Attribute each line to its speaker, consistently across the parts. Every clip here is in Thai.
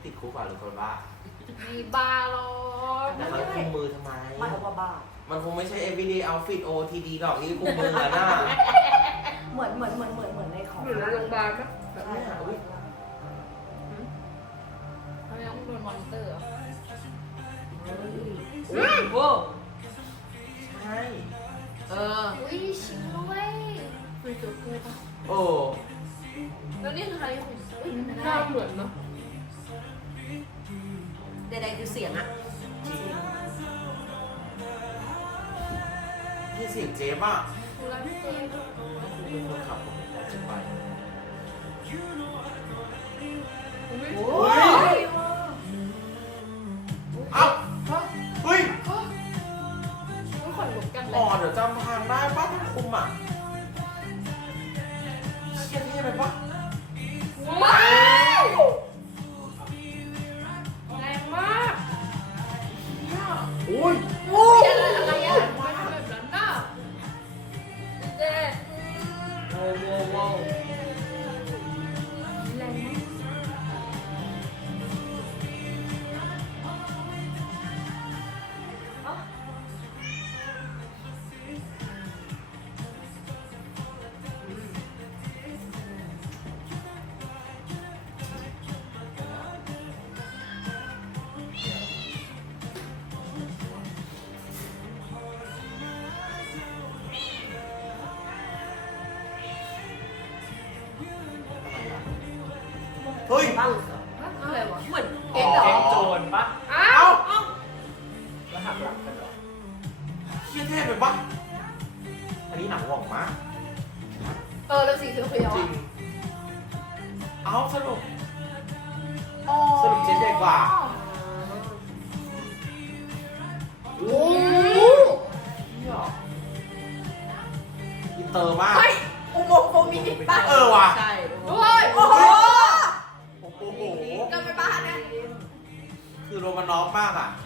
Speaker 1: ติดคุกอ่ะหรือคนบ้า
Speaker 2: มีบาร์หรอก
Speaker 1: แต่เขาคุมมือทำไม
Speaker 3: มันเอาบ้า
Speaker 1: มันคงไม่ใช่ everyday outfit OTD หรอกที่คุมมืออะน่ะ
Speaker 3: เหมือนในของ
Speaker 2: อยู่ในโรงพยาบาลไหมแบบ
Speaker 3: ใช่
Speaker 2: นี้
Speaker 3: ค่ะ
Speaker 2: ทำไมต้องโดนมอนิเตอร์อ่ะ
Speaker 3: โอ้
Speaker 1: ใช่
Speaker 2: อุ้ยชิงด้วยคุยจุกเกอร์ป่ะ
Speaker 1: โอ้
Speaker 2: แล้วนี่คือใครคุยอุ้ยหน้าเหมือนเนาะ
Speaker 3: ใดๆคือเสียงอะ
Speaker 1: จริงนี่เสียงเจ๊ป่ะ
Speaker 2: ดูแลพี่เจมส์
Speaker 1: เป็นคนขับผมเชียงใหม่
Speaker 2: อุ้ย
Speaker 3: โอ้ย
Speaker 1: เอ้าเฮ้ย
Speaker 2: ต้องขนลุกกันเล
Speaker 1: อ๋อย เดี๋ยวจำทางได้ป่ะท่านคุมอ่ะเชี่ยเท่ไปป่ะ
Speaker 2: ว้าวแรงมาก
Speaker 1: โอ้ย
Speaker 2: โอ้ยอะไรอ่ะไม่ทำแบบนั้นน่ะเจ๊
Speaker 1: โว้วโว้วโว้ว
Speaker 2: แรงมาก
Speaker 1: เฮ้ย
Speaker 3: บ้าง
Speaker 2: อะไรวะ
Speaker 3: เหมือน
Speaker 1: อ๋
Speaker 3: เก๊
Speaker 1: อ
Speaker 3: กเหรอ
Speaker 4: โจรปะ
Speaker 2: อ้า
Speaker 1: เอ้าว
Speaker 4: แล้วหักหลังกันเหรอ
Speaker 1: เชี่ยเท่ไปป่ะอันนี้หนังหว่องมาก
Speaker 2: แล้วสีเขียว
Speaker 1: จริ
Speaker 2: อ่ะ
Speaker 1: ง เอ้าสรุป สรุปเจ๊ใหญ่กว่า โอ้โหอินเตอร์มาก
Speaker 3: เฮ้ยอุโมงค์โฟมินิป่ะ
Speaker 1: เออว่ะ
Speaker 3: ใช่
Speaker 2: โอ้ย
Speaker 3: โอ้โห
Speaker 1: โอ้โห
Speaker 3: กันไปบ้านนะ
Speaker 1: คือโรมานอฟมากอ่ะ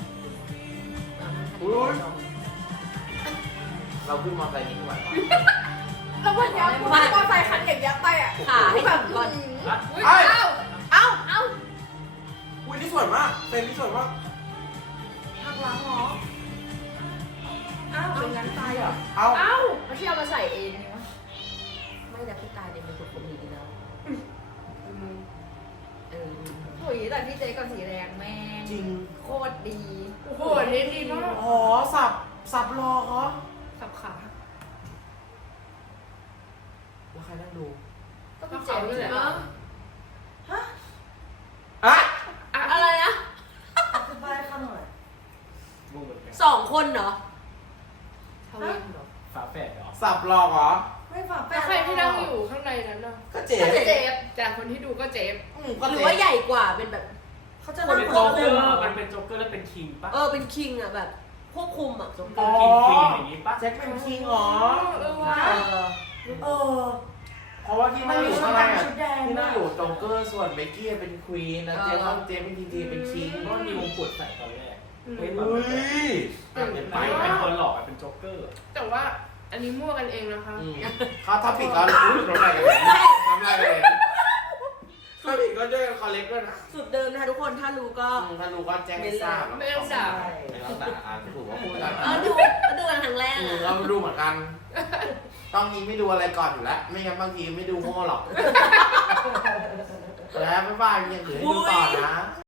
Speaker 1: อุ๊ย เราขึ้นมอเตอร์ไซค์นี้ไหวปะ
Speaker 2: แล้ววันนี้คุณมอไซค์คันอย่างยักษ์ไปอ่ะ
Speaker 3: ขาให้แบบก่อน
Speaker 2: อุ้ยเอ้า
Speaker 3: เอ้า
Speaker 2: เอ้า
Speaker 1: อุ้ยนี่สวยมากเฟรมนี่สวยมาก
Speaker 3: หักหลังเหรออ้าวเป็นงั้นตายเหรอ
Speaker 1: เอ้า
Speaker 2: เอ้าไม่ใช่เอามาใส่เองนี่วะ
Speaker 3: ไม่แต่พี่ตายเนี่ยเป็นคนดีแล้วเออ
Speaker 2: โอ้ยแต่พี่เจ๊กับสีแดงแม่ง
Speaker 1: จริง
Speaker 2: โคตรดี โอ้โหนี่ดีมาก
Speaker 1: อ๋อ สับรอเหรอ
Speaker 2: สับขา
Speaker 1: แล้วใครนั่งดู
Speaker 2: ก็พี่เจ๊ด้วยแหละ
Speaker 1: อะ
Speaker 2: อะไรนะ
Speaker 3: อธิบายข้าหน่อย
Speaker 4: งูเหมือนกัน
Speaker 3: 2 คนเหรอ
Speaker 2: ทวินเหรอ
Speaker 4: ฝาแฝดเหรอ
Speaker 1: สับรอเหรอ
Speaker 3: ไม่ฝาก
Speaker 2: แต่ใครที่นั่งอยู่ข้างในนั้นน่ะ
Speaker 1: ก็เจ๋
Speaker 2: เจ๊แต่คนที่ดูก็เจ๊
Speaker 1: ก็
Speaker 3: หรือ
Speaker 1: เจ๋
Speaker 3: ว่าใหญ่กว่าเป็นแบบเขาจะ
Speaker 4: มัน
Speaker 3: นั่ง
Speaker 4: เป็น
Speaker 3: เหมื
Speaker 4: โจ๊
Speaker 3: อก น
Speaker 4: เก
Speaker 3: เล
Speaker 4: อย
Speaker 3: เหรอ
Speaker 4: ร์มันเป็นโจ๊กเกอร์แล้วเป็นคิงปะ
Speaker 3: เป็นคิงอ่ะแบบควบคุมอ่ะ
Speaker 4: โจ๊กเกอร์คิงควีนอย่างงี้ปะ
Speaker 1: แจ็คเป็นคิงเหรอ
Speaker 2: ว่า
Speaker 3: เออ
Speaker 1: เพราะว่าที่นั่งอยู่ข้างในอ่ะ
Speaker 3: ชุดแดง
Speaker 1: ที่นั่งอยู่โจ๊กเกอร์ส่วนเบกกี้เป็นควีนแล้วเจ๊
Speaker 3: เออ
Speaker 1: ต้องเจ๊เป็นทีทีเป็นคิง
Speaker 4: เพราะมันมีมงกุฎใส่ตอนแรกเฮ้ยตอน
Speaker 1: อุ้
Speaker 4: แรก
Speaker 1: ยเป็นไป
Speaker 4: ไม่
Speaker 1: ไหม
Speaker 4: เป็นคนหลอกอะเป็นโจ๊กเกอร์
Speaker 2: แต่ว่าอันนี้มั่วกันเองนะคะ
Speaker 1: เขาถ้าผิดก็รู้น้ำลายกันเลยน้ำลายกันเลยถ้าผิดก็ช่วยกันคอลเลกด้วยนะ
Speaker 3: สุดเดิมนะคะทุกคนถ้ารู้ก็
Speaker 1: ถ้ารู้ก็แจ้งให้ทราบ
Speaker 2: ไม่ต้องด่า
Speaker 1: ไม่ต้องด่าอ่ะถูกว่าพูดกัน
Speaker 3: ดูกันครั้งแรก
Speaker 1: เราดูเหมือนกัน ต้องนี้ไม่ดูอะไรก่อนอยู่แล้ว ไม่งั้นบางทีไม่ดูโง่หรอก แล้วบ๊ายบายยังเหลือให้ดูต่อนะ